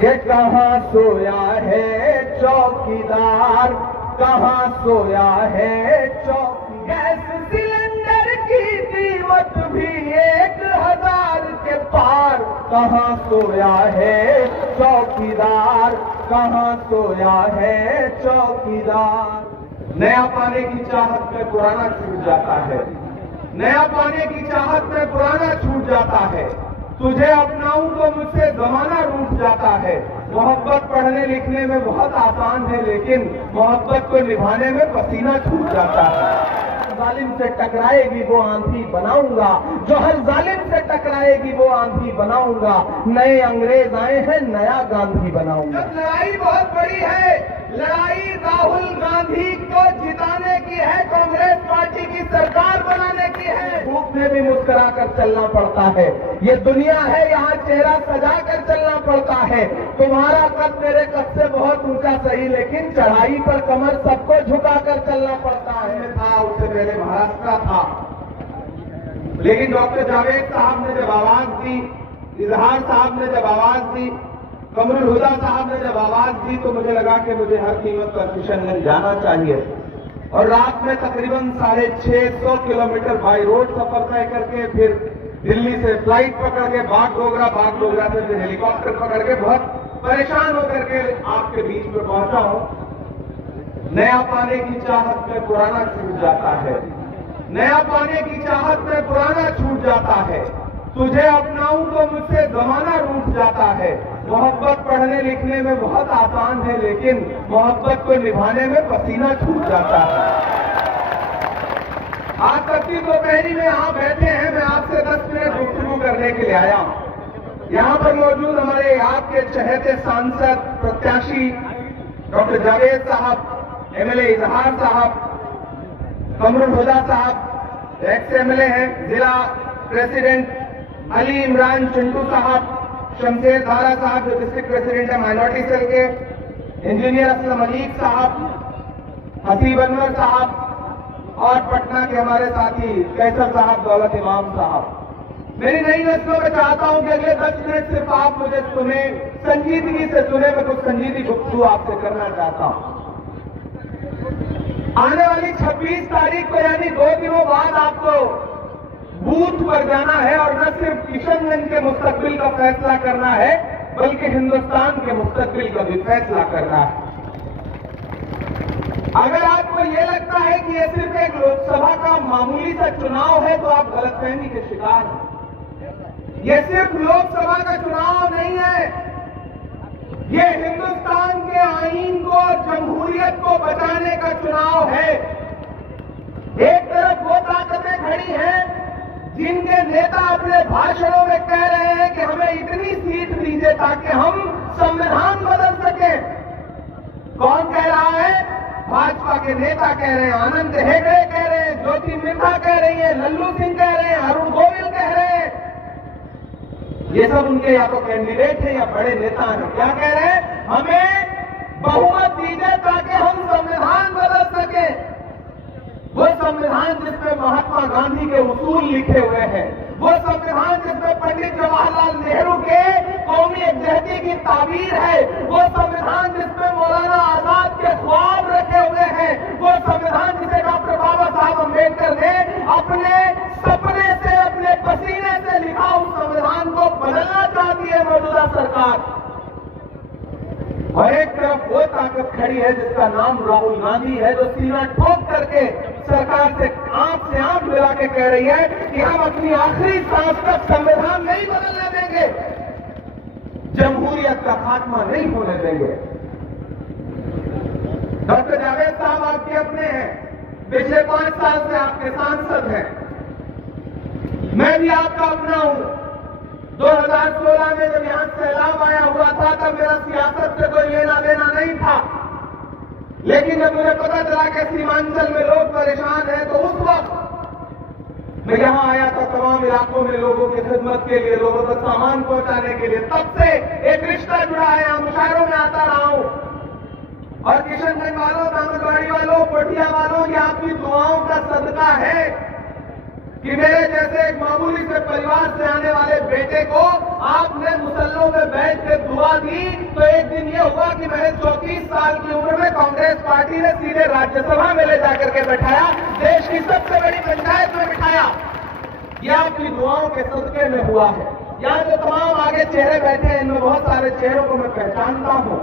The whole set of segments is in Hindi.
ये कहाँ सोया है चौकीदार, कहाँ सोया है चौकीदार। गैस सिलेंडर की कीमत भी 1000 के पार, कहाँ सोया है चौकीदार, कहाँ सोया है चौकीदार। नया पाने की चाहत में पुराना छूट जाता है, नया पाने की चाहत में पुराना छूट जाता है। तुझे अपनाऊं तो मुझसे जमाना रूठ जाता है। मोहब्बत पढ़ने लिखने में बहुत आसान है, लेकिन मोहब्बत को निभाने में पसीना छूट जाता है। जालिम से टकराएगी वो आंधी बनाऊंगा, जो हर जालिम से टकराएगी वो आंधी बनाऊंगा। नए अंग्रेज आए हैं, नया गांधी बनाऊंगा। लड़ाई बहुत बड़ी है, लड़ाई राहुल गांधी को जिताने की है, कांग्रेस पार्टी की सरकार बनाने की है। धूप में भी मुस्कुरा कर चलना पड़ता है, ये दुनिया है, यहाँ चेहरा सजा कर चलना पड़ता है। तुम्हारा कद मेरे कद से बहुत ऊंचा सही, लेकिन चढ़ाई पर कमर सबको झुका कर चलना पड़ता है। था उससे पहले महाराष्ट्र था, लेकिन डॉक्टर जावेद साहब ने जब आवाज दी, इजहार साहब ने जब आवाज दी, कमरुल हुदा साहब ने जब आवाज दी, तो मुझे लगा कि मुझे हर कीमत पर किशनगंज जाना चाहिए। और रात में तकरीबन 650 किलोमीटर बाई रोड सफर तय करके फिर दिल्ली से फ्लाइट पकड़ के बागडोगरा, बागडोगरा से फिर हेलीकॉप्टर पकड़ के बहुत परेशान होकर के आपके बीच में पहुंचा हूं। नया पाने की चाहत में पुराना छूट जाता है, नया पाने की चाहत में पुराना छूट जाता है। तुझे अपनाऊं तो मुझसे जमाना रूठ जाता है। मोहब्बत पढ़ने लिखने में बहुत आसान है, लेकिन मोहब्बत को निभाने में पसीना छूट जाता है। आज तक की दोपहरी में आप बैठे हैं, मैं आपसे 10 मिनट गुफ्तगू करने के लिए आया हूं। यहां पर मौजूद हमारे आपके चहेते सांसद प्रत्याशी डॉक्टर जावेद साहब, एमएलए इजहार साहब, कमरुल हुदा साहब एक्स एमएलए हैं, जिला प्रेसिडेंट अली इमरान चिंटू साहब, शमशेर धारा साहब जो डिस्ट्रिक्ट प्रेसिडेंट है माइनॉरिटी सेल के, इंजीनियर असलम मलिक साहब, हसीब अनवर साहब और पटना के हमारे साथी कैसर साहब, दौलत इमाम साहब। मेरी नई नस्लों में चाहता हूं कि अगले 10 मिनट सिर्फ आप मुझे सुने, संजीदगी से सुने। मैं कुछ संजीदी गुफ्तगू आपसे करना चाहता हूं। आने वाली 26 तारीख को यानी 2 दिनों बाद आपको बूथ पर जाना है और न सिर्फ किशनगंज के मुस्तकबिल का फैसला करना है, बल्कि हिंदुस्तान के मुस्तकबिल का भी फैसला करना है। अगर आपको ये लगता है कि ये सिर्फ एक लोकसभा का मामूली सा चुनाव है, तो आप गलतफहमी के शिकार हैं। ये सिर्फ लोकसभा का चुनाव नहीं है, ये हिंदुस्तान के आईन को, जमहूरियत को बचाने का चुनाव है। एक तरफ वो ताकतें खड़ी हैं जिनके नेता अपने भाषणों में कह रहे हैं कि हमें इतनी सीट दीजिए ताकि हम संविधान बदल सकें। कौन कह रहा है? भाजपा के नेता कह रहे हैं, आनंद हेगड़े कह रहे हैं, ज्योति मिर्धा कह रही है, लल्लू सिंह कह रहे हैं, अरुण गोविल कह रहे हैं। ये सब उनके या तो कैंडिडेट हैं या बड़े नेता हैं। क्या कह रहे हैं? हमें बहुमत दीजिए ताकि हम संविधान बदल सकें। वो संविधान जिसमें महात्मा गांधी के उसूल लिखे हुए हैं, वो संविधान जिसमें पंडित जवाहरलाल नेहरू के कौमी एकजहती की ताबीर है, वो संविधान जिसमें मौलाना आजाद के ख्वाब रखे हुए हैं, वो संविधान जिसे डॉक्टर बाबा साहब अम्बेडकर ने अपने सपने से, अपने पसीने से लिखा, उस संविधान को बदलना चाहती है मौजूदा सरकार। और एक तरफ वो ताकत खड़ी है जिसका नाम राहुल गांधी है, जो सीना ठोक करके सरकार से आंख मिला के कह रही है कि हम अपनी आखिरी सांस तक संविधान नहीं बदलने देंगे, जमहूरियत का खात्मा नहीं होने देंगे। डॉक्टर जावेद साहब आपके अपने हैं, पिछले 5 साल से आपके सांसद हैं, मैं भी आपका अपना हूं। 2016 में जब यहां सैलाब आया हुआ था तब मेरा सियासत से कोई लेना देना नहीं था, लेकिन जब मुझे पता चला कि सीमांचल में लोग परेशान हैं, तो उस वक्त मैं यहां आया था तमाम इलाकों में लोगों की खिदमत के लिए, लोगों तक सामान पहुंचाने के लिए। तब से एक रिश्ता जुड़ा है, यहां मुशायरों में आता रहा हूं। और किशनगंज वालों, दामोदवाड़ी वालों, कोठिया वालों, ये आपकी दुआओं का सदका है कि मेरे जैसे एक मामूली से परिवार से आने वाले बेटे को आपने मुसल्लों में बैठ के दुआ दी, दिन ये हुआ कि मैंने 34 साल की उम्र में कांग्रेस पार्टी ने सीधे राज्यसभा में ले जाकर के बैठाया, देश की सबसे बड़ी पंचायत में बिठाया। यह आपकी दुआओं के सदके में हुआ है। यहाँ जो तमाम आगे चेहरे बैठे हैं, इनमें बहुत सारे चेहरों को मैं पहचानता हूँ।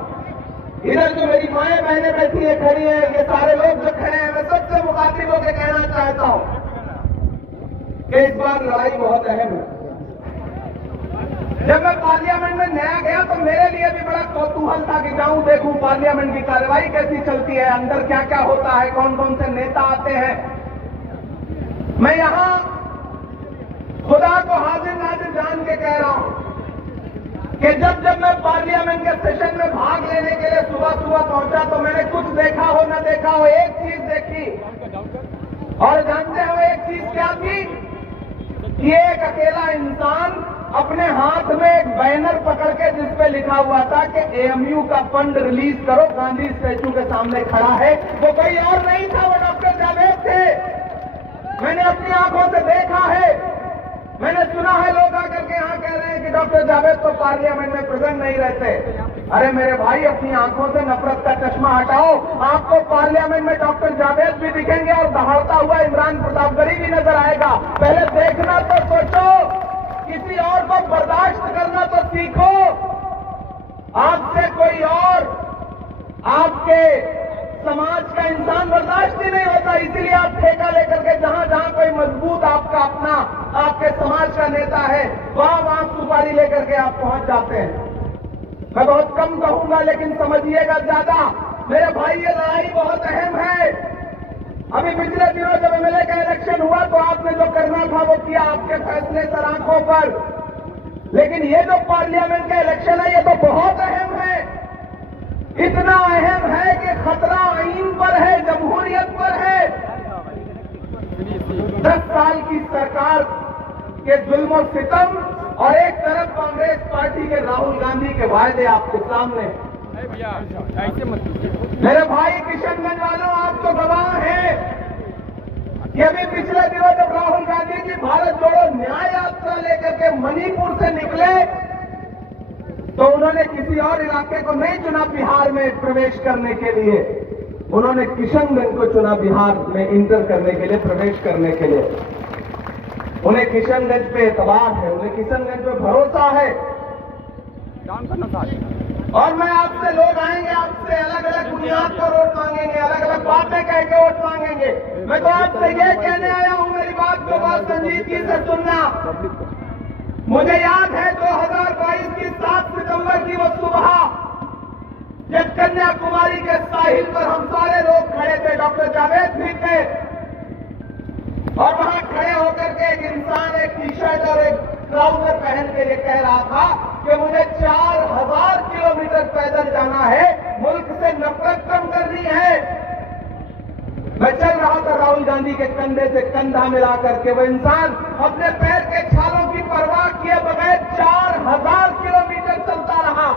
इधर जो मेरी माएं बहनें बैठी है, खड़ी है, ये सारे लोग जो खड़े हैं, मैं सबसे मुखातिब होकर कहना चाहता हूँ कि इस बार लड़ाई बहुत अहम है। जब मैं पार्लियामेंट में नया गया तो मेरे लिए भी बड़ा कौतूहल था कि जाऊं देखूं पार्लियामेंट की कार्रवाई कैसी चलती है, अंदर क्या क्या होता है, कौन कौन से नेता आते हैं। मैं यहां खुदा को हाजिर नाजिर जान के कह रहा हूं कि जब जब मैं पार्लियामेंट के सेशन में भाग लेने के लिए सुबह सुबह पहुंचा तो मैंने कुछ देखा हो न देखा हो, एक चीज देखी। और जानते हो एक चीज क्या थी कि एक अकेला इंसान अपने हाथ में एक बैनर पकड़ के जिसपे लिखा हुआ था कि एएमयू का फंड रिलीज करो, गांधी स्टैचू के सामने खड़ा है। वो कोई और नहीं था, वो डॉक्टर जावेद थे। मैंने अपनी आंखों से देखा है, मैंने सुना है लोग आकर के यहाँ कह रहे हैं कि डॉक्टर जावेद तो पार्लियामेंट में प्रेजेंट नहीं रहते। अरे मेरे भाई, अपनी आंखों से नफरत का चश्मा हटाओ, आपको पार्लियामेंट में डॉक्टर जावेद भी दिखेंगे और दहाड़ता हुआ इमरान प्रतापगढ़ी भी नजर आएगा। पहले देखना तो सोचो, किसी और को बर्दाश्त करना तो सीखो। आपसे कोई और आपके समाज का इंसान बर्दाश्त ही नहीं होता, इसीलिए आप ठेका लेकर के जहां जहां कोई मजबूत आपका अपना आपके समाज का नेता है, वहां सुपारी लेकर के आप पहुंच जाते हैं। मैं बहुत कम कहूंगा लेकिन समझिएगा ज्यादा। मेरे भाई, ये लड़ाई बहुत अहम है। अभी पिछले दिनों जब एमएलए का इलेक्शन हुआ तो आपने जो करना था वो किया, आपके फैसले सर आंखों पर। लेकिन ये जो पार्लियामेंट का इलेक्शन है, ये तो बहुत अहम है। इतना अहम है कि खतरा आईन पर है, जमहूरियत पर है। 10 साल की सरकार के जुल्म और सितम और एक तरफ कांग्रेस पार्टी के राहुल गांधी के वायदे आपके सामने। मेरे भाई किशनगंज वालों, आप तो गवाह हैं कि अभी पिछले दिनों जब राहुल गांधी जी भारत जोड़ो न्याय यात्रा लेकर के मणिपुर से निकले तो उन्होंने किसी और इलाके को नहीं चुना बिहार में प्रवेश करने के लिए, उन्होंने किशनगंज को चुना बिहार में इंटर करने के लिए, प्रवेश करने के लिए। उन्हें किशनगंज पे एतबार है, उन्हें किशनगंज पे भरोसा है। और मैं आपसे, लोग आएंगे आपसे अलग अलग बुनियाद पर वोट मांगेंगे, अलग अलग बातें कह के वोट मांगेंगे। मैं तो आपसे ये कहने आया हूं, मेरी बात को बहुत संजीदगी से सुनना। मुझे याद है 2022 की 7 सितंबर की वो सुबह जब कन्याकुमारी के साहिल पर हम सारे लोग खड़े थे, डॉक्टर जावेद भी थे, और वहां खड़े होकर के एक इंसान एक टी-शर्ट और एक ट्राउजर पहन के ये कह रहा था कि मुझे 4000 किलोमीटर पैदल जाना है, मुल्क से नफरत कम करनी है। मैं चल रहा था राहुल गांधी के कंधे से कंधा मिला करके, वो इंसान अपने पैर के छालों की परवाह किए बगैर 4000 किलोमीटर चलता रहा।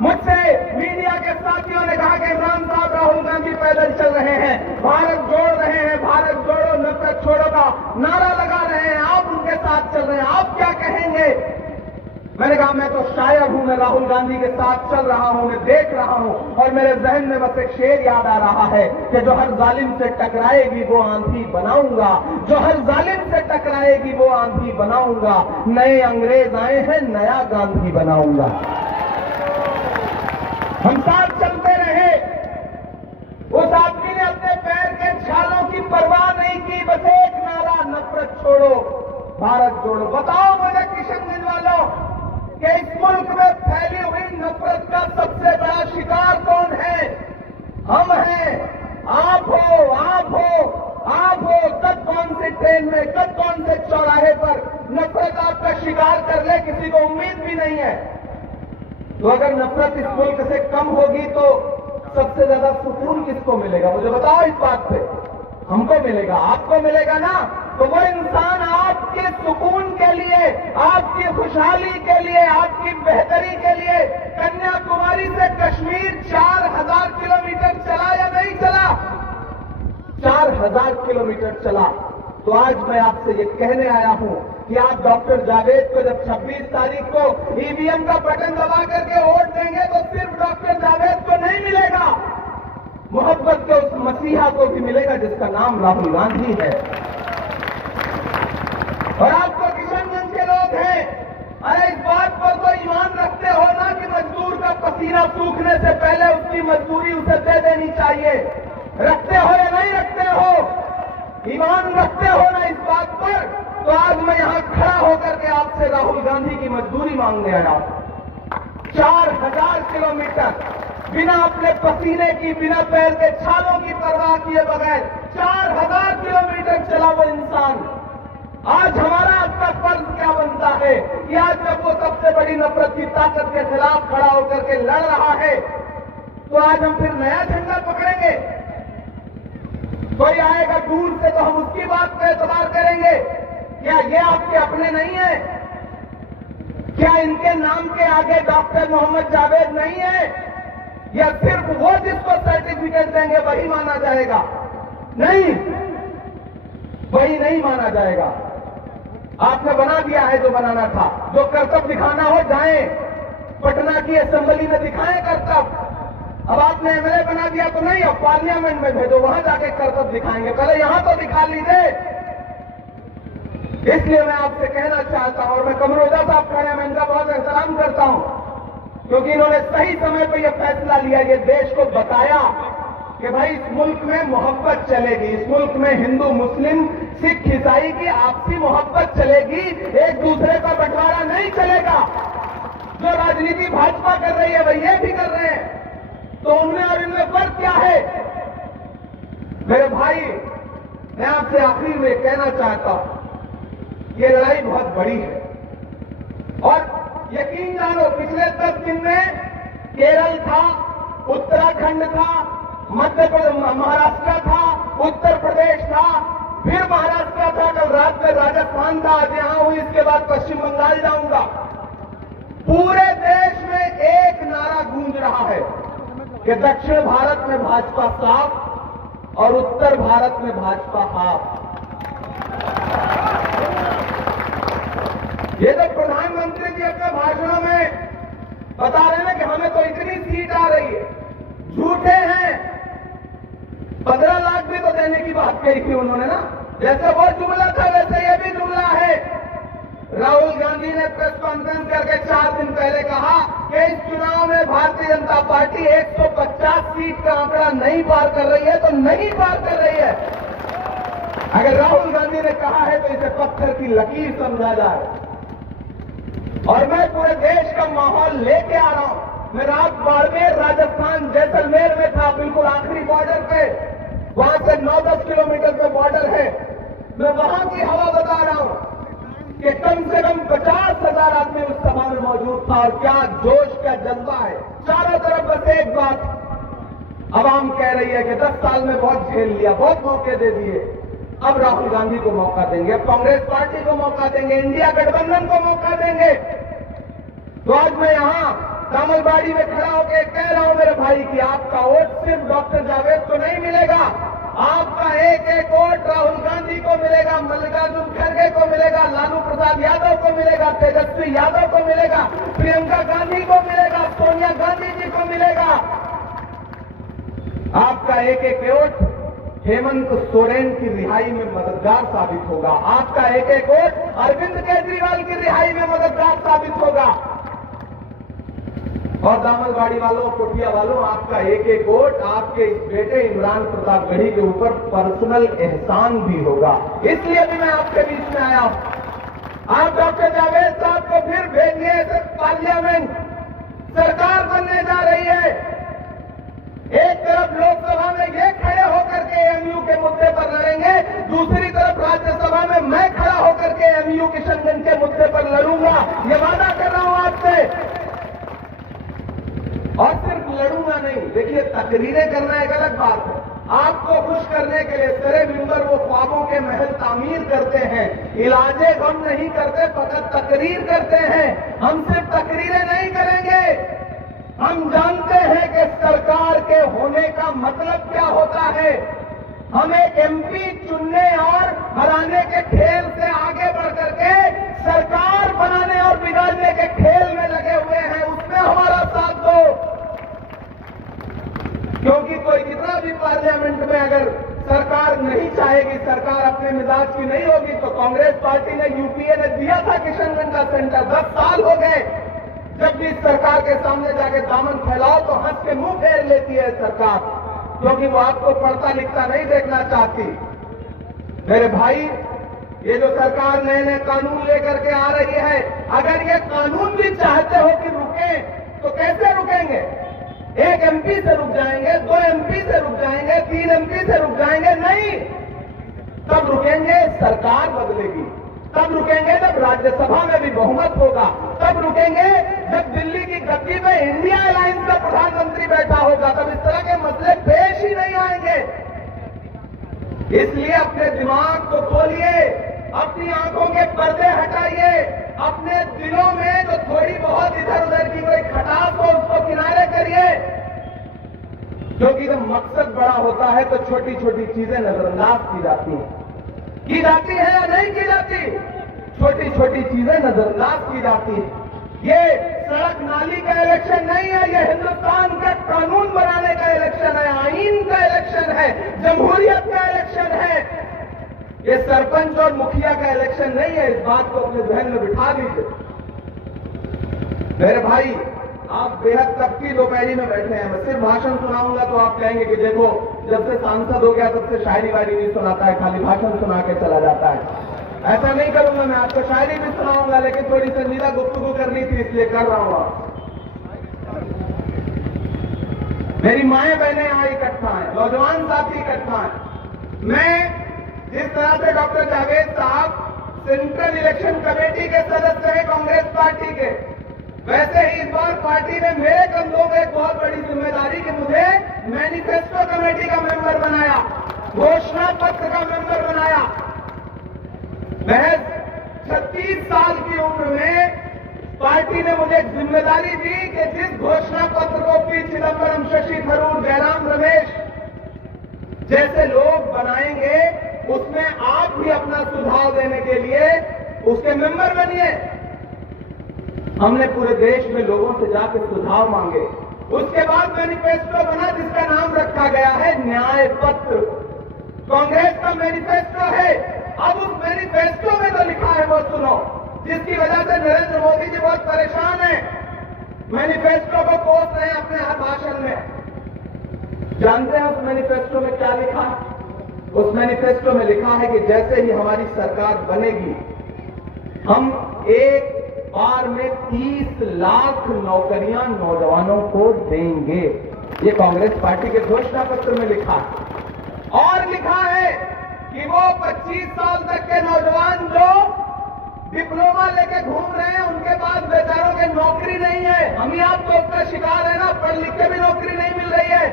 मुझसे मीडिया के साथियों ने कहा कि इमरान साहब, राहुल गांधी पैदल चल रहे हैं, भारत जोड़ रहे हैं, भारत जोड़ो नफरत छोड़ो का नारा लगा रहे हैं, आप उनके साथ चल रहे हैं, आप क्या कहेंगे? मैंने कहा मैं तो शायर हूं, मैं राहुल गांधी के साथ चल रहा हूं, मैं देख रहा हूं, और मेरे जहन में बस एक शेर याद आ रहा है कि जो हर जालिम से टकराएगी वो आंधी बनाऊंगा, जो हर जालिम से टकराएगी वो आंधी बनाऊंगा, नए अंग्रेज आए हैं, नया गांधी बनाऊंगा। हम साथ चलते रहे। उस आदमी ने अपने पैर के छालों की परवाह नहीं की, बस एक नारा, नफरत छोड़ो, भारत जोड़ो। बताओ मुझे किशनगंज वालों कि इस मुल्क में फैली हुई नफरत का सबसे बड़ा शिकार कौन है? हम हैं। आप हो, आप हो, आप हो। कब कौन सी ट्रेन में, कब कौन से चौराहे पर नफरत आपका शिकार कर ले, किसी को उम्मीद भी नहीं है। तो अगर नफरत इस मुल्क से कम होगी तो सबसे ज्यादा सुकून किसको मिलेगा? मुझे बताओ इस बात पे। हमको मिलेगा, आपको मिलेगा ना? तो वो इंसान आपके सुकून के लिए, आपकी खुशहाली के लिए, आपकी बेहतरी के लिए कन्याकुमारी से कश्मीर 4000 किलोमीटर चला या नहीं चला? 4000 किलोमीटर चला। तो आज मैं आपसे ये कहने आया हूं कि आप डॉक्टर जावेद को जब 26 तारीख को ईवीएम का बटन दबा करके वोट देंगे तो सिर्फ डॉक्टर मोहब्बत के उस मसीहा को भी मिलेगा जिसका नाम राहुल गांधी है। और आप तो किशनगंज के लोग हैं, अरे इस बात पर तो ईमान रखते हो ना कि मजदूर का पसीना सूखने से पहले उसकी मजदूरी उसे दे देनी चाहिए। रखते हो या नहीं रखते हो? ईमान रखते हो ना इस बात पर? तो आज मैं यहां खड़ा होकर के आपसे राहुल गांधी की मजदूरी मांगने आया हूं। 4000 किलोमीटर बिना अपने पसीने की, बिना पैर के छालों की परवाह किए बगैर 4000 किलोमीटर चला वो इंसान। आज हमारा आपका फर्ज क्या बनता है कि आज जब वो सबसे बड़ी नफरत की ताकत के खिलाफ खड़ा होकर के लड़ रहा है, तो आज हम फिर नया झंडा पकड़ेंगे? कोई आएगा दूर से तो हम उसकी बात पे एतबार करेंगे? क्या ये आपके अपने नहीं है? क्या इनके नाम के आगे डॉक्टर मोहम्मद जावेद नहीं है? या सिर्फ वो जिसको सर्टिफिकेट देंगे वही माना जाएगा? नहीं, वही नहीं माना जाएगा। आपने बना दिया है जो बनाना था। जो कर्तव्य दिखाना हो जाएं, पटना की असेंबली में दिखाएं कर्तव्य। अब आपने एमएलए बना दिया तो नहीं, अब पार्लियामेंट में भेजो, वहां जाके कर्तव्य दिखाएंगे। पहले यहां तो दिखा लीजिए। इसलिए मैं आपसे कहना चाहता हूं, और मैं कमरोजा साहब खड़े हैं, मैं इनका बहुत एहतराम करता हूं, क्योंकि इन्होंने सही समय पर यह फैसला लिया, ये देश को बताया कि भाई इस मुल्क में मोहब्बत चलेगी, इस मुल्क में हिंदू मुस्लिम सिख ईसाई की आपसी मोहब्बत चलेगी, एक दूसरे का बंटवारा नहीं चलेगा। जो राजनीति भाजपा कर रही है वही ये भी कर रहे हैं, तो उनमें और इनमें फर्क क्या है? मेरे भाई, मैं आपसे आखिरी में कहना चाहता हूं, ये लड़ाई बहुत बड़ी है। और यकीन जानो, पिछले 10 दिन में केरल था, उत्तराखंड था, मध्य प्रदेश, महाराष्ट्र था, उत्तर प्रदेश था, फिर महाराष्ट्र था, कल रात में राजस्थान था, आज यहां हूं, इसके बाद पश्चिम बंगाल जाऊंगा। पूरे देश में एक नारा गूंज रहा है कि दक्षिण भारत में भाजपा साफ और उत्तर भारत में भाजपा हाफ। ये तो प्रधानमंत्री जी अपने भाषणों में बता रहे हैं कि हमें तो इतनी सीट आ रही है। झूठे हैं। 15 लाख भी तो देने की बात कही थी उन्होंने ना, जैसे वो जुमला था वैसे ये भी जुमला है। राहुल गांधी ने प्रेस कॉन्फ्रेंस करके 4 दिन पहले कहा कि इस चुनाव में भारतीय जनता पार्टी 150 सीट का आंकड़ा नहीं पार कर रही है, तो नहीं पार कर रही है। अगर राहुल गांधी ने कहा है तो इसे पत्थर की लकीर समझा जाए। और मैं पूरे देश का माहौल लेके आ रहा हूं। मैं रात बाड़मेर, राजस्थान, जैसलमेर में था, बिल्कुल आखिरी बॉर्डर पे, वहां से 9-10 किलोमीटर पे बॉर्डर है। मैं वहां की हवा बता रहा हूं कि कम से कम 50,000 आदमी उस सभा में मौजूद था। और क्या जोश, क्या जज्बा है चारों तरफ। बस एक बात अवाम कह रही है कि 10 साल में बहुत झेल लिया, बहुत मौके दे दिए, अब राहुल गांधी को मौका देंगे, अब कांग्रेस पार्टी को मौका देंगे, इंडिया गठबंधन को मौका देंगे। तो आज मैं यहां दामलबाड़ी में खड़ा होकर कह रहा हूं मेरे भाई कि आपका वोट सिर्फ डॉक्टर जावेद को नहीं मिलेगा, आपका एक एक वोट राहुल गांधी को मिलेगा, मल्लिकार्जुन खड़गे को मिलेगा, लालू प्रसाद यादव को मिलेगा, तेजस्वी यादव को मिलेगा, प्रियंका गांधी को मिलेगा, सोनिया गांधी जी को मिलेगा। आपका एक एक वोट हेमंत सोरेन की रिहाई में मददगार साबित होगा। आपका एक एक वोट अरविंद केजरीवाल की रिहाई में मददगार साबित होगा। और दामलबाड़ी वालों, कोठिया वालों, आपका एक एक वोट आपके इस बेटे इमरान प्रतापगढ़ी के ऊपर पर्सनल एहसान भी होगा। इसलिए भी मैं आपके बीच में आया हूं। आप डॉक्टर जावेद साहब को फिर भेजिए पार्लियामेंट, सरकार बनने जा रही है। एक तरफ लोकसभा में ये खड़े होकर के एमयू के मुद्दे पर लड़ेंगे, दूसरी तरफ राज्यसभा में मैं खड़ा होकर के एमयू किशनगंज के मुद्दे पर लड़ूंगा। ये वादा कर रहा हूं आपसे। और सिर्फ लड़ूंगा नहीं, देखिए तकरीरें करना एक अलग बात है। आपको खुश करने के लिए सारे मेंबर वो ख्वाबों के महल तामीर करते हैं, इलाजे गम नहीं करते, फकत तकरीर करते हैं। हम सिर्फ तकरीरें नहीं करेंगे, हम जानते हैं कि सरकार के होने का मतलब क्या होता है। हम एक एमपी चुनने और हराने के खेल से आगे बढ़ करके सरकार बनाने और बिगाड़ने के खेल में लगे हुए हैं। उसमें हमारा साथ दो, क्योंकि कोई कितना भी अगर सरकार नहीं चाहेगी, सरकार अपने मिजाज की नहीं होगी, तो कांग्रेस पार्टी ने, यूपीए ने दिया था किशनगंज का सेंटर। 10 साल हो गए। जब भी सरकार के सामने जाके दामन फैलाओ तो हंस के मुंह फेर लेती है सरकार, क्योंकि वो आपको पढ़ता लिखता नहीं देखना चाहती। मेरे भाई, ये जो सरकार नए नए कानून लेकर के आ रही है, अगर ये कानून भी चाहते हो कि रुके तो कैसे रुकेंगे? 1 एमपी से रुक जाएंगे, 2 एमपी से रुक जाएंगे, 3 एमपी से रुक जाएंगे? नहीं। तब रुकेंगे सरकार बदलेगी, तब रुकेंगे जब राज्यसभा में भी बहुमत होगा, तब रुकेंगे जब दिल्ली की गद्दी में इंडिया अलायंस का प्रधानमंत्री बैठा होगा, तब इस तरह के मसले पेश ही नहीं आएंगे। इसलिए अपने दिमाग को खोलिए, अपनी आंखों के पर्दे हटाइए, अपने दिलों में जो थोड़ी बहुत इधर उधर की कोई खटास हो उसको किनारे करिए, क्योंकि जब मकसद बड़ा होता है तो छोटी छोटी चीजें नजरअंदाज की जाती है या नहीं की जाती? छोटी छोटी चीजें नजरअंदाज की जाती है। ये सड़क नाली का इलेक्शन नहीं है, ये हिंदुस्तान का कानून बनाने का इलेक्शन है, आईन का इलेक्शन है, जमहूरियत का इलेक्शन है। ये सरपंच और मुखिया का इलेक्शन नहीं है। इस बात को अपने जहन में बिठा लीजिए। मेरे भाई, आप बेहद तपकी दोपहरी में बैठे हैं। मैं सिर्फ भाषण सुनाऊंगा तो आप कहेंगे कि देखो, जब से सांसद हो गया तब से शायरी वायरी नहीं सुनाता है, खाली भाषण सुना के चला जाता है। ऐसा नहीं करूंगा, मैं आपको शायरी भी सुनाऊंगा, लेकिन थोड़ी संजीदा गुफ्तगू करनी थी इसलिए कर रहा हूं। मेरी माएं बहनें यहां इकट्ठा हैं, नौजवान साथी इकट्ठा हैं। मैं जिस तरह से डॉक्टर जावेद साहब सेंट्रल इलेक्शन कमेटी के सदस्य हैं कांग्रेस पार्टी के, वैसे ही इस बार पार्टी ने मेरे कंधों में एक बहुत बड़ी जिम्मेदारी कि मुझे मैनिफेस्टो कमेटी का मेंबर बनाया, घोषणा पत्र का मेंबर बनाया। महज 36 साल की उम्र में पार्टी ने मुझे एक जिम्मेदारी दी कि जिस घोषणा पत्र को पी चिदंबरम, शशि थरूर, जयराम रमेश जैसे लोग बनाएंगे, उसमें आप भी अपना सुझाव देने के लिए उसके मेंबर बनिए। हमने पूरे देश में लोगों से जाकर सुझाव मांगे। उसके बाद मैनिफेस्टो बना जिसका नाम रखा गया है न्याय पत्र। कांग्रेस का मैनिफेस्टो है। अब उस मैनिफेस्टो में जो लिखा है वो सुनो, जिसकी वजह से नरेंद्र मोदी जी बहुत परेशान हैं। मैनिफेस्टो को कोस रहे हैं अपने हर भाषण में। जानते हैं उस मैनिफेस्टो में क्या लिखा है? उस मैनिफेस्टो में लिखा है कि जैसे ही हमारी सरकार बनेगी, हम एक बार में 30 लाख नौकरियां नौजवानों को देंगे। ये कांग्रेस पार्टी के घोषणा पत्र में लिखा है। और लिखा है कि वो 25 साल तक के नौजवान जो डिप्लोमा लेके घूम रहे हैं, उनके पास बेचारों के नौकरी नहीं है। हम ही आप तो उसका शिकार है ना, पढ़ लिख के भी नौकरी नहीं मिल रही है।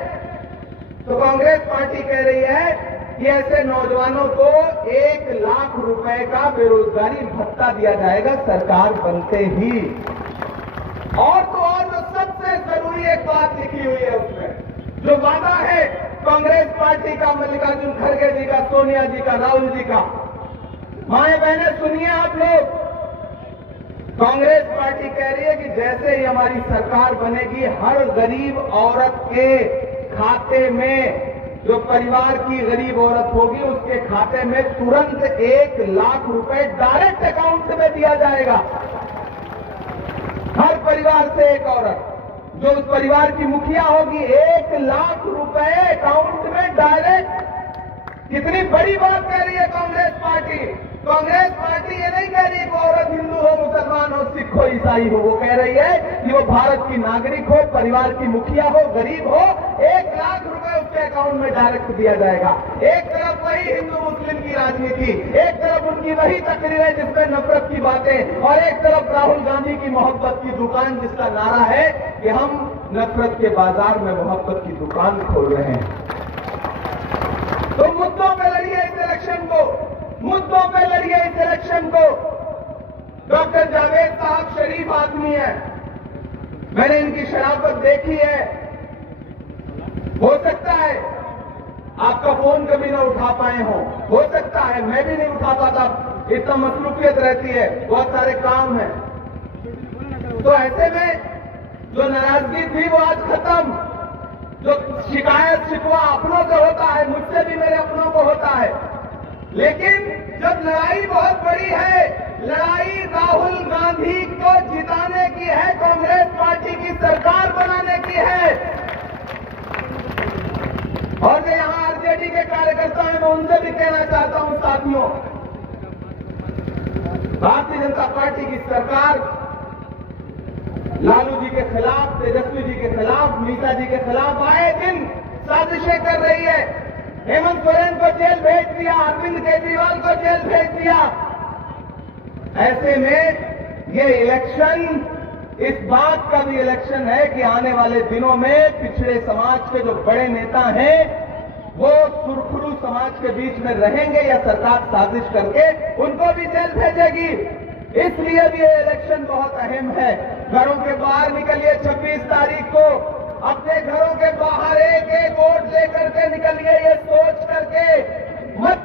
तो कांग्रेस पार्टी कह रही है कि ऐसे नौजवानों को 1 लाख रुपए का बेरोजगारी भत्ता दिया जाएगा सरकार बनते ही। और तो और जो सबसे जरूरी एक बात लिखी हुई है उसमें, जो वादा है कांग्रेस पार्टी का, मल्लिकार्जुन खड़गे जी का, सोनिया जी का, राहुल जी का। माएं बहनें सुनिए आप लोग, कांग्रेस पार्टी कह रही है कि जैसे ही हमारी सरकार बनेगी, हर गरीब औरत के खाते में, जो परिवार की गरीब औरत होगी उसके खाते में तुरंत 1 लाख रुपए डायरेक्ट अकाउंट में दिया जाएगा। हर परिवार से एक औरत जो उस परिवार की मुखिया होगी, 1 लाख रुपए अकाउंट में डायरेक्ट। कितनी बड़ी बात कह रही है कांग्रेस पार्टी। कांग्रेस पार्टी ये नहीं कह रही कि औरत हिंदू हो, मुसलमान हो, सिख हो, ईसाई हो। वो कह रही है कि वो भारत की नागरिक हो, परिवार की मुखिया हो, गरीब हो, 1 लाख रुपए उसके अकाउंट में डायरेक्ट दिया जाएगा। एक तरफ वही हिंदू मुस्लिम की राजनीति, एक तरफ उनकी वही तकरीरें जिसमें नफरत की बातें, और एक तरफ राहुल गांधी की मोहब्बत की दुकान जिसका नारा है कि हम नफरत के बाजार में मोहब्बत की दुकान खोल रहे हैं। तो मुद्दों पे लड़िए इस इलेक्शन को, मुद्दों पे लड़िए इस इलेक्शन को। डॉक्टर जावेद साहब शरीफ आदमी है, मैंने इनकी शराफत देखी है। हो सकता है आपका फोन कभी ना उठा पाए हो सकता है, मैं भी नहीं उठा पाता, इतना मसरूफियत रहती है, बहुत सारे काम हैं। तो ऐसे में जो नाराजगी थी वो आज खत्म, जो शिकायत शिकवा अपनों से होता है, मुझसे भी मेरे अपनों को होता है, लेकिन जब लड़ाई बहुत बड़ी है, लड़ाई राहुल गांधी को जिताने की है, कांग्रेस पार्टी की सरकार बनाने की है। और मैं यहां आरजेडी के कार्यकर्ता हैं, मैं उनसे भी कहना चाहता हूं, साथियों, भारतीय जनता पार्टी की सरकार लालू जी के खिलाफ, तेजस्वी जी के खिलाफ, मीता जी के खिलाफ आए दिन साजिशें कर रही है। हेमंत सोरेन को जेल भेज दिया, अरविंद केजरीवाल को जेल भेज दिया। ऐसे में ये इलेक्शन इस बात का भी इलेक्शन है कि आने वाले दिनों में पिछड़े समाज के जो बड़े नेता हैं वो सुरखरू समाज के बीच में रहेंगे या सरकार साजिश करके उनको भी जेल भेजेगी। इसलिए भी ये इलेक्शन बहुत अहम है। घरों के बाहर निकलिए 26 तारीख को, अपने घरों के बाहर एक एक वोट लेकर के निकलिए, ये सोच करके मत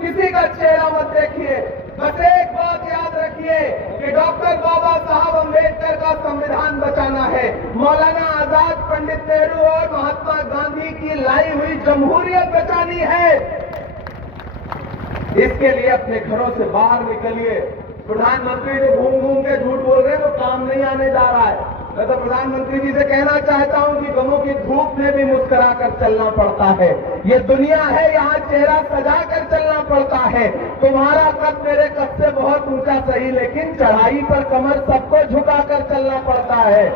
किसी का चेहरा मत देखिए। बस एक बात याद रखिए कि डॉक्टर बाबा साहब अम्बेडकर का संविधान बचाना है, मौलाना आजाद, पंडित नेहरू और महात्मा गांधी की लाई हुई जमहूरियत बचानी है। इसके लिए अपने घरों से बाहर निकलिए। प्रधानमंत्री जो घूम घूम के झूठ बोल रहे हैं वो काम नहीं आने जा रहा है। मैं तो प्रधानमंत्री जी से कहना चाहता हूं कि गमों की धूप में भी मुस्कुरा कर चलना पड़ता है। ये दुनिया है, यहाँ चेहरा सजा कर चलना पड़ता है। तुम्हारा कद मेरे कद से बहुत ऊंचा सही, लेकिन चढ़ाई पर कमर सबको झुका कर चलना पड़ता है।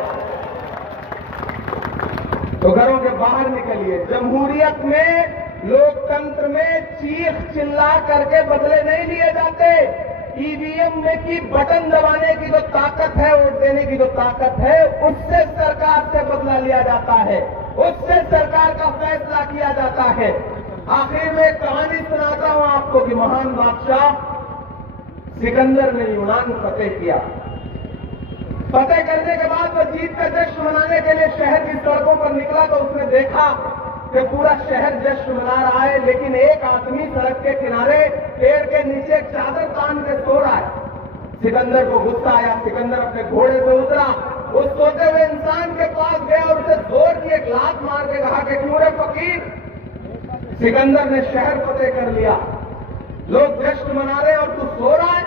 तो घरों के बाहर निकलिए। जमहूरियत में, लोकतंत्र में चीख चिल्ला करके बदले नहीं लिए जाते। ईवीएम में की बटन दबाने की जो ताकत है, वोट देने की जो ताकत है, उससे सरकार से बदला लिया जाता है, उससे सरकार का फैसला किया जाता है। आखिर में कहानी सुनाता हूं आपको कि महान बादशाह सिकंदर ने यूनान फतेह किया। फतेह करने के बाद वो जीत का जश्न मनाने के लिए शहर की सड़कों पर निकला तो उसने देखा कि पूरा शहर जश्न मना रहा है, लेकिन एक आदमी सड़क के किनारे पेड़ के नीचे चादर तान के सो रहा है। सिकंदर को गुस्सा आया। सिकंदर अपने घोड़े से उतरा, उस सोते हुए इंसान के पास गया और उसे जोर की एक लात मार के कहा कि क्यों रे फकीर, सिकंदर ने शहर फतेह कर लिया, लोग जश्न मना रहे और तू सो रहा है।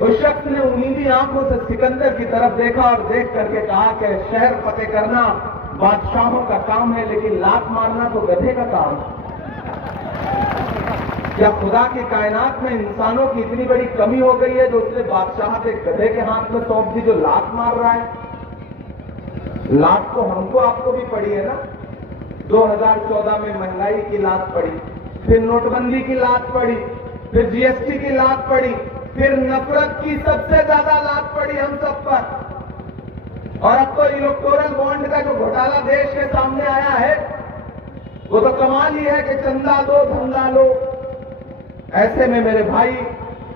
उस शख्स ने उम्मीदी आंखों से सिकंदर की तरफ देखा और देख करके कहा कि शहर फतेह करना बादशाहों का काम है, लेकिन लात मारना तो गधे का काम है। क्या खुदा की कायनात में इंसानों की इतनी बड़ी कमी हो गई है जो उसने बादशाह के गधे के हाथ में सौंप दी जो लात मार रहा है? लात तो हमको आपको भी पड़ी है ना। 2014 में महंगाई की लात पड़ी, फिर नोटबंदी की लात पड़ी, फिर जीएसटी की लात पड़ी, फिर नफरत की सबसे ज्यादा लात पड़ी हम सब पर। और अब तो इलेक्टोरल बॉन्ड का जो घोटाला देश के सामने आया है वो तो कमाल ही है कि चंदा दो धंधा लो। ऐसे में मेरे भाई,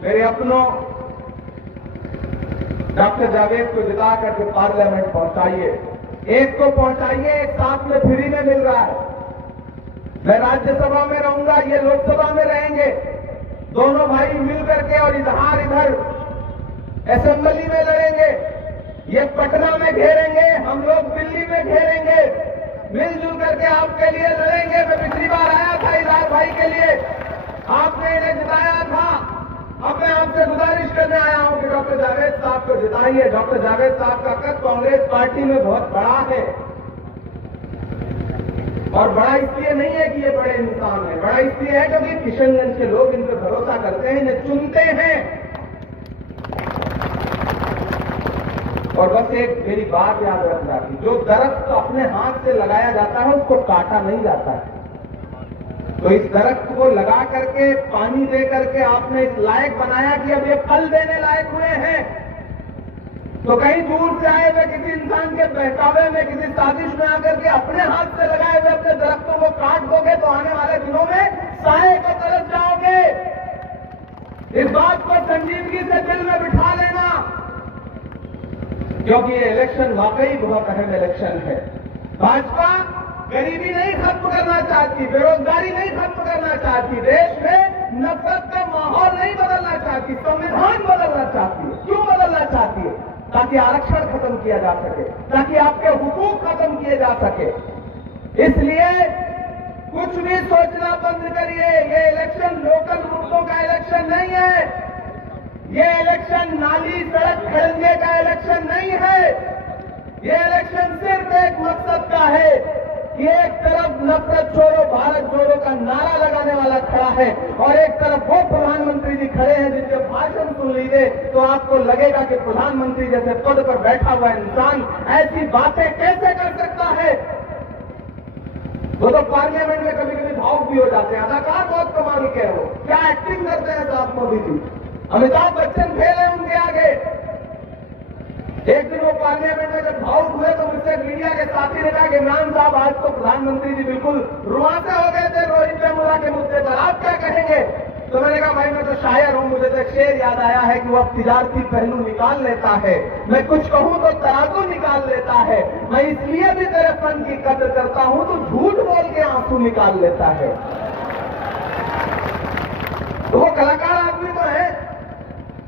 मेरे अपनों, डॉक्टर जावेद को जिता करके पार्लियामेंट पहुंचाइए। एक को पहुंचाइए, एक साथ में फ्री में मिल रहा है। मैं राज्यसभा में रहूंगा, ये लोकसभा में रहेंगे। दोनों भाई मिल करके और इधर असेंबली में लड़ेंगे। ये पटना में घेरेंगे, हम लोग दिल्ली में घेरेंगे। मिलजुल करके आपके लिए लड़ेंगे। मैं पिछली बार आया था इधर भाई के लिए, आपने इन्हें जिताया था। अब मैं आपसे गुजारिश करने आया हूं कि डॉक्टर जावेद साहब को जिताइए। डॉक्टर जावेद साहब का कद कांग्रेस पार्टी में बहुत बड़ा है, और बड़ा इसलिए नहीं है कि ये बड़े इंसान है, बड़ा इसलिए है क्योंकि किशनगंज के लोग इन पर भरोसा करते हैं, इन्हें चुनते हैं। और बस एक मेरी बात याद रखना कि जो दरख्त अपने हाथ से लगाया जाता है उसको काटा नहीं जाता है। तो इस दरख्त को लगा करके, पानी दे करके आपने इस लायक बनाया कि अब ये फल देने लायक हुए हैं। तो कहीं दूर से आए हुए किसी इंसान के बहकावे में, किसी साजिश में आकर के अपने हाथ से लगाए हुए अपने दरख्तों को काट दोगे तो आने वाले दिनों में साए को तरस जाओगे। इस बात को संजीदगी से दिल में बिठा लेना, क्योंकि ये इलेक्शन वाकई बहुत अहम इलेक्शन है। भाजपा गरीबी नहीं खत्म करना चाहती, बेरोजगारी नहीं खत्म करना चाहती, देश में नफरत का माहौल नहीं बदलना चाहती, संविधान बदलना चाहती है। क्यों बदलना चाहती है? ताकि आरक्षण खत्म किया जा सके, ताकि आपके हुकूक खत्म किए जा सके। इसलिए कुछ भी सोचना बंद करिए। ये इलेक्शन लोकल मुद्दों का इलेक्शन नहीं है, ये इलेक्शन नाली सड़क खरीदने का इलेक्शन नहीं है। ये इलेक्शन सिर्फ एक मकसद का है कि एक तरफ नफरत छोड़ो भारत जोड़ो का नारा लगाने वाला खड़ा है और एक तरफ वो प्रधानमंत्री जी खड़े हैं जिनके भाषण सुन लीजिए तो आपको लगेगा कि प्रधानमंत्री जैसे पद पर बैठा हुआ इंसान ऐसी बातें कैसे कर सकता है। वो तो पार्लियामेंट में कभी कभी भावुक भी हो जाते हैं। अदाकार बहुत कमाल के हो, क्या एक्टिंग करते हैं साहब मोदी जी। अमिताभ बच्चन फेल है उनके आगे। एक दिन वो पार्लियामेंट में जब भावुक हुए तो मुझसे मीडिया के साथी ने कहा कि इमरान साहब आज तो प्रधानमंत्री जी बिल्कुल रुआंसे हो गए थे रोहित वेमुला के मुद्दे पर, आप क्या कहेंगे। तो मैंने कहा भाई मैं तो शायर हूं, मुझे तो एक शेर याद आया है कि वो अब तिजारती पहलू निकाल लेता है, मैं कुछ कहूं तो तराजू निकाल लेता है, मैं इसलिए भी तेरे फन की कदर करता हूं तो झूठ बोल के आंसू निकाल लेता है। तो वो कलाकार आदमी तो है,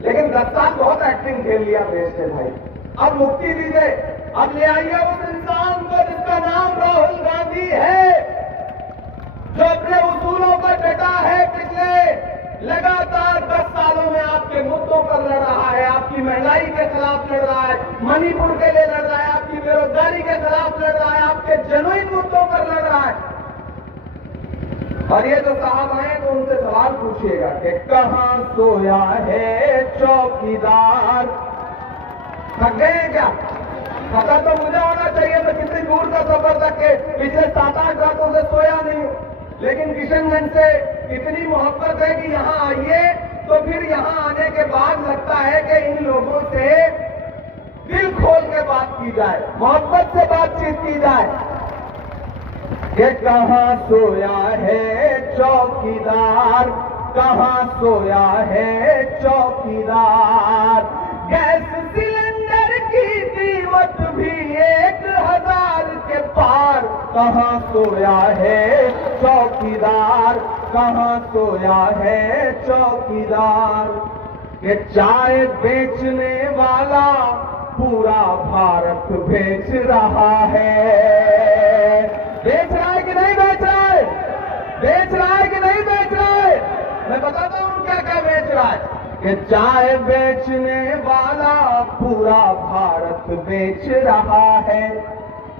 लेकिन 10 साल बहुत एक्टिंग खेल लिया देश ने भाई। अब मुक्ति दीजिए, अब ले आइए उस इंसान को जिसका नाम राहुल गांधी है, जो अपने उसूलों पर डटा है। पिछले लगातार 10 सालों में आपके मुद्दों पर लड़ रहा है, आपकी महंगाई के खिलाफ लड़ रहा है, मणिपुर के लिए लड़ रहा है, आपकी बेरोजगारी के खिलाफ लड़ रहा है, आपके जेन्युइन मुद्दों पर लड़ रहा है। और ये जो साहब आए तो उनसे सवाल पूछिएगा कि कहां सोया है चौकीदार। थक गए हैं क्या? पता तो मुझे होना चाहिए, मैं कितनी दूर का सफर तक के पिछले 7-8 रातों से सोया नहीं हूं, लेकिन किशनगंज से इतनी मोहब्बत है कि यहां आइए तो फिर यहां आने के बाद लगता है कि इन लोगों से दिल खोल के बात की जाए, मोहब्बत से बातचीत की जाए। ये कहां सोया है चौकीदार, कहां सोया है चौकीदार। गैस सिलेंडर की कीमत भी 1000 के पार, कहां सोया है चौकीदार, कहां सोया है चौकीदार। ये चाय बेचने वाला पूरा भारत बेच रहा है। बेच रहा है कि नहीं बेच रहा है? बेच रहा है कि नहीं बेच रहा है? मैं बताता हूं क्या क्या बेच रहा है। कि चाय बेचने वाला पूरा भारत बेच रहा है,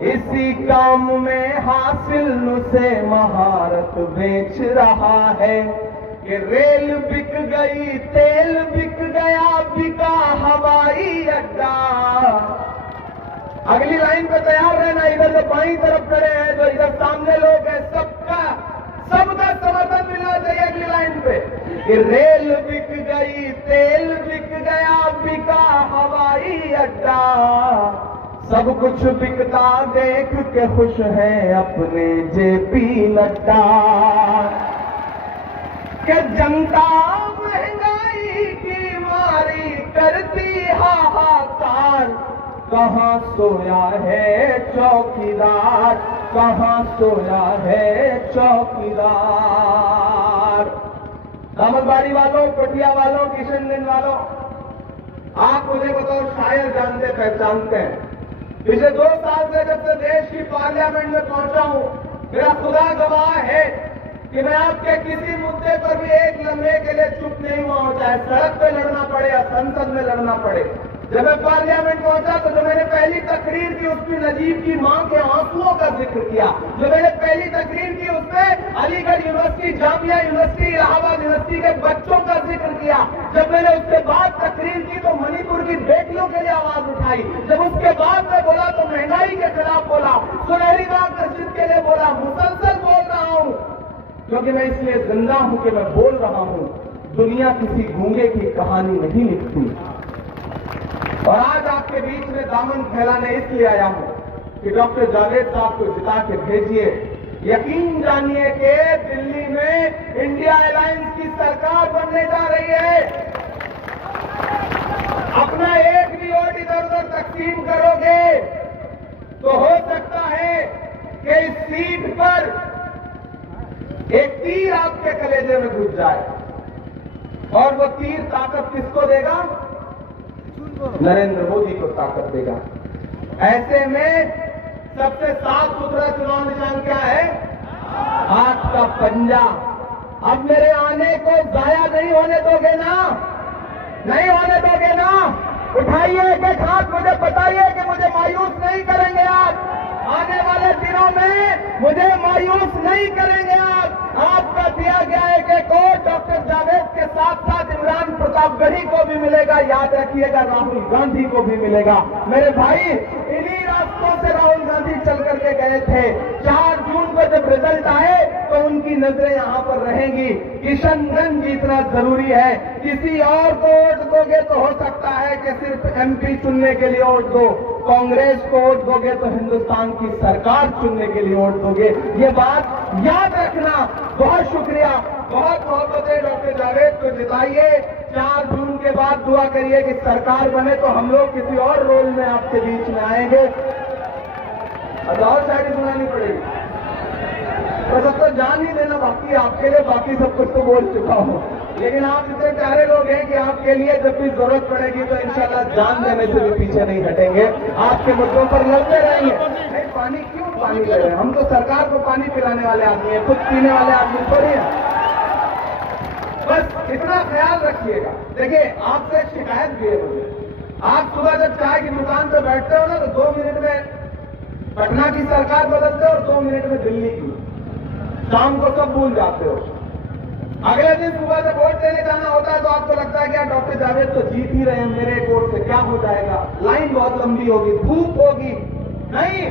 इसी काम में हासिल उसे महारत बेच रहा है। कि रेल बिक गई, तेल बिक गया, बिका हवाई अड्डा। अगली लाइन पे तैयार रहना, इधर जो बाईं तरफ खड़े हैं, जो इधर सामने लोग हैं, सबका समर्थन मिलना चाहिए अगली लाइन पे। कि रेल बिक गई, तेल बिक गया, बिका हवाई अड्डा। सब कुछ बिकता देख के खुश हैं अपने जेपी नड्डा। कि जनता महंगाई की मारी करती हाहाकार, कहां सोया है चौकीदार, कहां सोया है चौकीदार। दामनबाड़ी वालों, पटिया वालों, किशनगंज वालों, आप मुझे बताओ शायर जानते पहचानते हैं। पिछले 2 साल से जब से देश की पार्लियामेंट में पहुंचा हूं, मेरा खुदा गवाह है कि मैं आपके किसी मुद्दे पर भी एक लम्हे के लिए चुप नहीं हुआ हूं, चाहे सड़क पे लड़ना पड़े या संसद में लड़ना पड़े। जब मैं पार्लियामेंट पहुंचा तो जो मैंने पहली तकरीर की उसमें नजीब की मां के आंसुओं का जिक्र किया। जो मैंने पहली तकरीर की उसमें Aligarh university, Jamia university, Allahabad university के बच्चों का जिक्र किया। जब मैंने उसके बाद तकरीर की तो मणिपुर की बेटियों के लिए आवाज उठाई। जब उसके बाद मैं बोला तो महंगाई के खिलाफ बोला, सुनहरी बाग मस्जिद के लिए बोला। मुसलसल बोल रहा हूं क्योंकि मैं इसलिए जिंदा हूं कि मैं बोल रहा हूं। दुनिया किसी गूंगे की कहानी नहीं लिखती। और आज आपके बीच में दामन फैलाने इसलिए आया हूं कि डॉक्टर जावेद साहब को जिता के भेजिए। यकीन जानिए कि दिल्ली में इंडिया अलायंस की सरकार बनने जा रही है। अपना एक भी वोट इधर उधर तकसीम करोगे तो हो सकता है कि इस सीट पर एक तीर आपके कलेजे में घुस जाए। और वो तीर ताकत किसको देगा? नरेंद्र मोदी को ताकत देगा। ऐसे में सबसे साफ सुथरा चुनाव निशान क्या बन जा। अब मेरे आने को जाया नहीं होने दोगे ना? नहीं होने दोगे ना? उठाइए एक हाथ, मुझे बताइए कि मुझे मायूस नहीं करेंगे आप। आने वाले दिनों में मुझे मायूस नहीं करेंगे आप। आपका दिया गया एक वोट डॉक्टर जावेद के साथ साथ इमरान प्रतापगढ़ी को भी मिलेगा, याद रखिएगा, राहुल गांधी को भी मिलेगा। मेरे भाई, इन्हीं रास्तों से राहुल गांधी चल करके गए थे। 4 जून को जब रिजल्ट आए तो उनकी नजरें यहां पर रहेंगी। किशनगंज जीतना जरूरी है। किसी और को वोट दोगे तो हो सकता है कि सिर्फ एमपी चुनने के लिए वोट दो, कांग्रेस को वोट दोगे तो हिंदुस्तान की सरकार चुनने के लिए वोट दोगे। ये बात याद रखना। बहुत शुक्रिया, बहुत मोहब्बतें डॉक्टर जावेद को जिताइए। 4 जून के बाद दुआ करिए कि सरकार बने तो हम लोग किसी और रोल में आपके बीच में आएंगे। और शायरी सुनानी पड़ेगी, बस अब तो जान ही देना बाकी है आपके लिए, बाकी सब कुछ तो बोल चुका हूं। लेकिन आप इतने प्यारे लोग हैं कि आपके लिए जब भी जरूरत पड़ेगी तो इंशाल्लाह जान देने से भी पीछे नहीं हटेंगे, आपके मुद्दों पर लड़ते रहेंगे। नहीं, पानी क्यों पानी दे रहे हैं? हम तो सरकार को पानी पिलाने वाले आदमी हैं, खुद पीने वाले आदमी थोड़ी हैं। बस इतना ख्याल रखिएगा। देखिए, आपसे एक शिकायत भी है मुझे। आप सुबह जब चाय की दुकान पर बैठते हो ना तो 2 मिनट में पटना की सरकार बदलते हो और 2 मिनट में दिल्ली की, शाम को सब भूल जाते हो। अगले दिन सुबह जब वोट देने जाना होता है तो आपको लगता है कि यार डॉक्टर जावेद तो जीत ही रहे हैं, मेरे वोट से क्या हो जाएगा, लाइन बहुत लंबी होगी, धूप होगी। नहीं,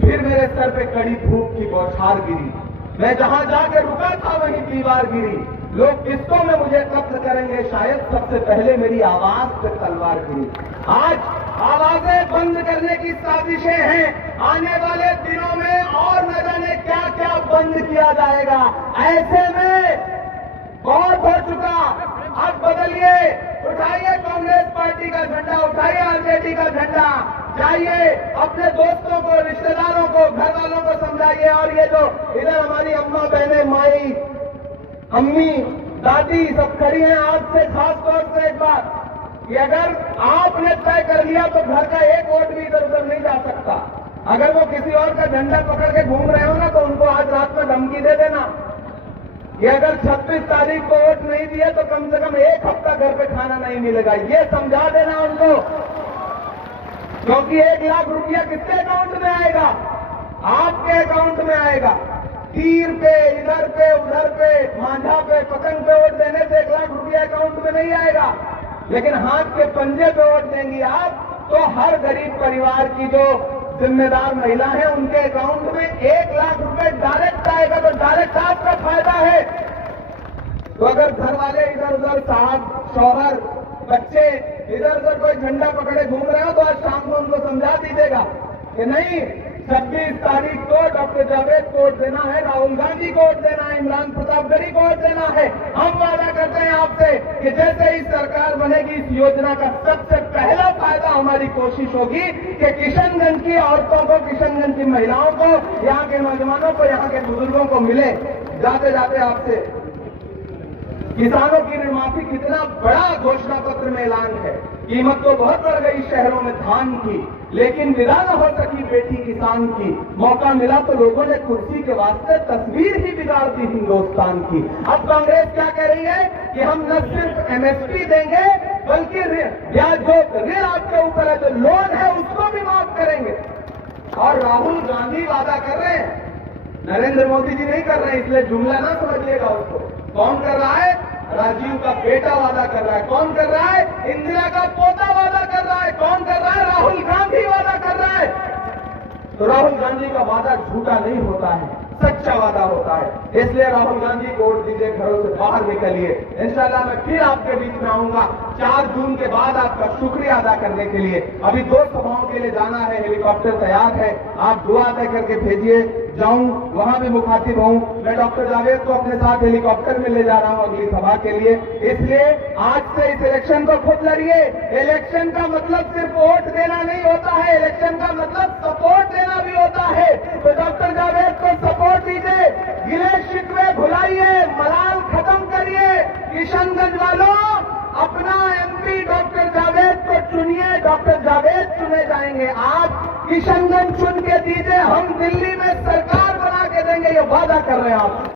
फिर मेरे सर पे कड़ी धूप की बौछार गिरी। मैं जहां जाके रुका था वहीं दीवार गिरी। लोग किस्तों में मुझे कत्ल करेंगे, शायद सबसे पहले मेरी आवाज पे तलवार गिरी। आज आवाजें बंद करने की साजिशें हैं। आने वाले दिनों में और न जाने क्या क्या बंद किया जाएगा। ऐसे में बहुत हो चुका, अब बदलिए। उठाइए कांग्रेस पार्टी का झंडा, उठाइए आरजेडी का झंडा, जाइए अपने दोस्तों को, रिश्तेदारों को, घर वालों को समझाइए। और ये जो इधर हमारी अम्मा, बहनें, माई, अम्मी, दादी सब खड़ी हैं, आपसे खास तौर से एक बात कि अगर आपने तय कर लिया तो घर का एक वोट भी इधर उधर नहीं जा सकता। अगर वो किसी और का झंडा पकड़ के घूम रहे हो ना तो उनको आज रात में धमकी दे देना कि अगर 26 तारीख को वोट नहीं दिए तो कम से कम 1 हफ्ता घर पे खाना नहीं मिलेगा। ये समझा देना उनको, क्योंकि 1 लाख रुपया किसके अकाउंट में आएगा? आपके अकाउंट में आएगा। तीर पे, इधर पे, उधर पे, मांझा पे, पतंग पे वोट देने से 1 लाख रुपया अकाउंट में नहीं आएगा। लेकिन हाथ के पंजे पे वोट देंगी आप तो हर गरीब परिवार की जो जिम्मेदार महिला है उनके अकाउंट में 1 लाख रुपए डायरेक्ट आएगा। तो डायरेक्ट आपका फायदा है। तो अगर घर वाले इधर उधर, साहब, शौहर, बच्चे इधर उधर कोई झंडा पकड़े घूम रहे हो तो आज शाम को उनको समझा दीजिएगा कि नहीं, 26 तारीख को डॉक्टर जावेद को वोट देना है, राहुल गांधी को वोट देना है, इमरान प्रतापगढ़ी को वोट देना है। हम वादा करते हैं आपसे कि जैसे ही सरकार बनेगी इस योजना का सबसे पहला फायदा हमारी कोशिश होगी कि किशनगंज की औरतों को, किशनगंज की महिलाओं को, यहाँ के नौजवानों को, यहाँ के बुजुर्गों को मिले। जाते जाते आपसे किसानों की ऋण माफी, कितना बड़ा घोषणा पत्र में ऐलान है। कीमत तो बहुत बढ़ गई शहरों में धान की, लेकिन विदा न हो सकी बेटी किसान की। मौका मिला तो लोगों ने कुर्सी के वास्ते तस्वीर ही बिगाड़ दी हिंदुस्तान की। अब कांग्रेस क्या कह रही है कि हम न सिर्फ एमएसपी देंगे बल्कि ब्याज जो ऋण आपके ऊपर है, जो लोन है, उसको भी माफ करेंगे। और राहुल गांधी वादा कर रहे हैं, नरेंद्र मोदी जी नहीं कर रहे हैं, इसलिए जुमला ना समझिएगा उसको। कौन कर रहा है? राजीव का बेटा वादा कर रहा है। कौन कर रहा है? इंदिरा का पोता वादा कर रहा है। कौन कर रहा है? राहुल गांधी वादा कर रहा है। तो राहुल गांधी का वादा झूठा नहीं होता है, सच्चा वादा होता है। इसलिए राहुल गांधी को वोट दीजिए, घरों से बाहर निकलिए। इंशाल्लाह मैं फिर आपके बीच में आऊंगा 4 जून के बाद आपका शुक्रिया अदा करने के लिए। अभी 2 सभाओं के लिए जाना है, हेलीकॉप्टर तैयार है, आप दुआ तय करके भेजिए, जाऊं वहां भी मुखातिब हूं। मैं डॉक्टर जावेद को अपने साथ हेलीकॉप्टर में ले जा रहा हूं अगली सभा के लिए। इसलिए आज से इस इलेक्शन को खुद लड़िए। इलेक्शन का मतलब सिर्फ वोट देना नहीं होता है, इलेक्शन का मतलब सपोर्ट देना भी होता है। तो डॉक्टर जावेद को सपोर्ट दीजिए, गिले शिकवे भुलाइए, मलाल खत्म करिए। किशनगंज वालों, अपना एमपी डॉक्टर जावेद को चुनिए, डॉक्टर जावेद चुने जाएंगे। आप किशनगंज चुन के दीजिए, हम दिल्ली में सरकार बना के देंगे। ये वादा कर रहे हैं आप